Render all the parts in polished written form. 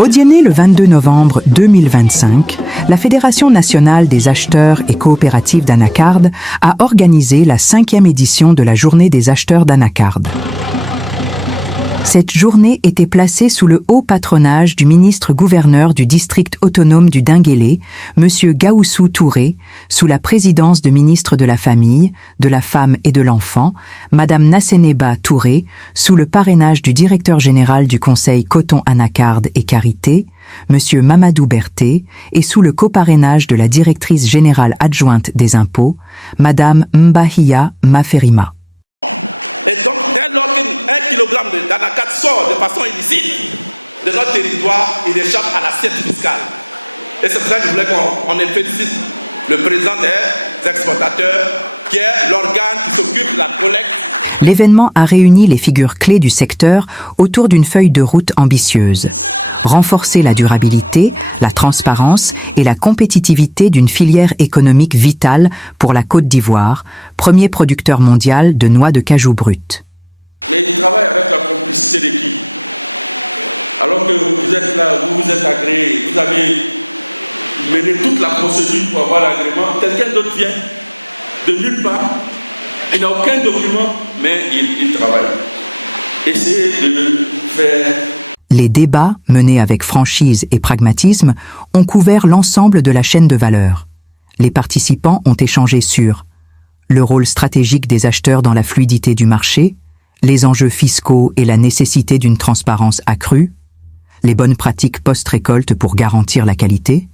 Audienné le 22 novembre 2025, la Fédération nationale des acheteurs et coopératives d'anacarde a organisé la 5e édition de la Journée des acheteurs d'anacarde. Cette journée était placée sous le haut patronage du ministre-gouverneur du district autonome du Dinguélé, M. Gaoussou Touré, sous la présidence de ministre de la Famille, de la Femme et de l'Enfant, Mme Nasseneba Touré, sous le parrainage du directeur général du Conseil Coton Anacarde et Carité, M. Mamadou Berté, et sous le coparrainage de la directrice générale adjointe des impôts, Mme Mbahia Maferima. Et donc, dès lors qu'un kilogramme d'anacarde sort de façon illicite de notre territoire, il échappe à l'assiette fiscale. Et c'est pour ça que je voulais qu'on félicite le président des exportateurs, qui est l'organe qui s'occupe de la collecte. L'événement a réuni les figures clés du secteur autour d'une feuille de route ambitieuse. Renforcer la durabilité, la transparence et la compétitivité d'une filière économique vitale pour la Côte d'Ivoire, premier producteur mondial de noix de cajou brutes. Mais il travaille avec la complicité d'équipe. Alors que vous êtes là, vous vous êtes agréé, vous avez mené toute la procédure pour avoir l'agrément, quelqu'un d'autre vient de nulle part. Il n'a aucun document, mais il travaille. Essayez de faire... Les débats, menés avec franchise et pragmatisme, ont couvert l'ensemble de la chaîne de valeur. Les participants ont échangé sur le rôle stratégique des acheteurs dans la fluidité du marché, les enjeux fiscaux et la nécessité d'une transparence accrue, les bonnes pratiques post-récolte pour garantir la qualité,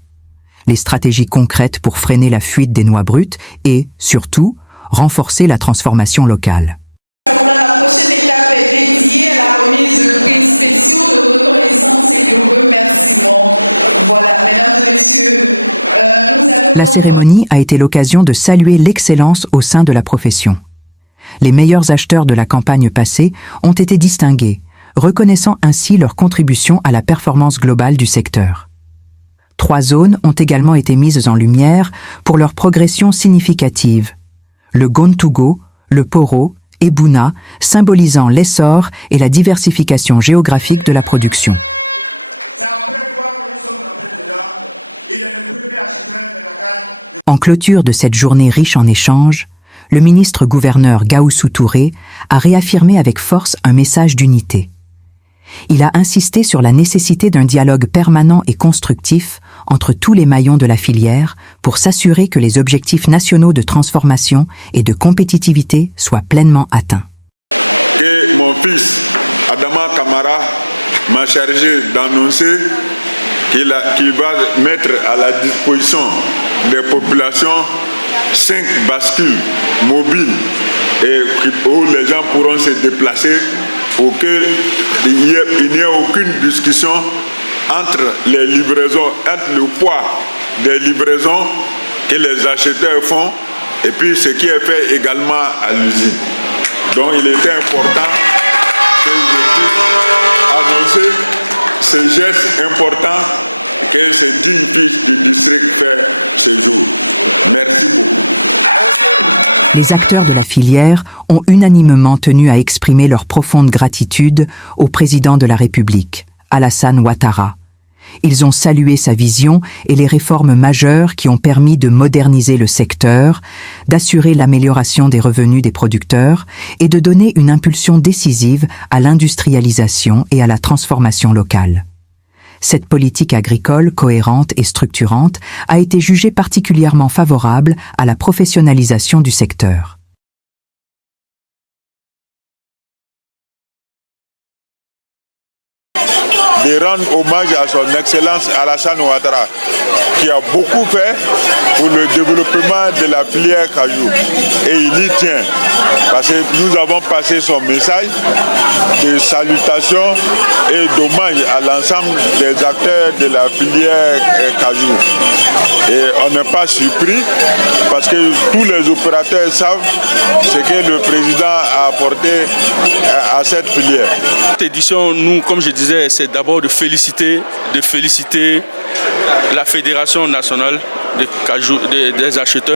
les stratégies concrètes pour freiner la fuite des noix brutes et, surtout, renforcer la transformation locale. La prochaine étape est dédiée à la remise de prix spéciaux de reconnaissance et de remerciement. Voilà, mesdames et messieurs, nous allons... La cérémonie a été l'occasion de saluer l'excellence au sein de la profession. Les meilleurs acheteurs de la campagne passée ont été distingués, reconnaissant ainsi leur contribution à la performance globale du secteur. 3 zones ont également été mises en lumière pour leur progression significative. Le Gontougo, le Poro et Bouna, symbolisant l'essor et la diversification géographique de la production. En clôture de cette journée riche en échanges, le ministre-gouverneur Gaoussou Touré a réaffirmé avec force un message d'unité. Il a insisté sur la nécessité d'un dialogue permanent et constructif entre tous les maillons de la filière pour s'assurer que les objectifs nationaux de transformation et de compétitivité soient pleinement atteints. Et mon fils, Adama Kamara, m'a chargé d'annoncer qu'il va mettre à la disposition des populations 5 bascules mobiles et où les gens pourront se déplacer pour qu'il n'y ait aucune discussion entre les livraisons, entre le poids des livraisons que les acheteurs font et puis ce qui est fait également à l'usine. Donc il était important que je puisse annoncer ce geste important que ces 10 fils du district fait ce jour. Merci beaucoup. Les acteurs de la filière ont unanimement tenu à exprimer leur profonde gratitude au président de la République, Alassane Ouattara. Ils ont salué sa vision et les réformes majeures qui ont permis de moderniser le secteur, d'assurer l'amélioration des revenus des producteurs et de donner une impulsion décisive à l'industrialisation et à la transformation locale. Cette politique agricole cohérente et structurante a été jugée particulièrement favorable à la professionnalisation du secteur. De rendre hommage à son Excellence Alassane Ouattara, qui a beaucoup fait pour le développement de la filière cajou. Et il y tient, parce que nous avons passé son message de salutation et d'hommage à l'ensemble des acteurs de la filière cajou. Et on n'est pas surpris, parce que tous les opérateurs savent ce que le président a apporté à cette filière. Cette édition, nous, comme je disais, c'est d'abord de féliciter la Fédération nationale des acheteurs.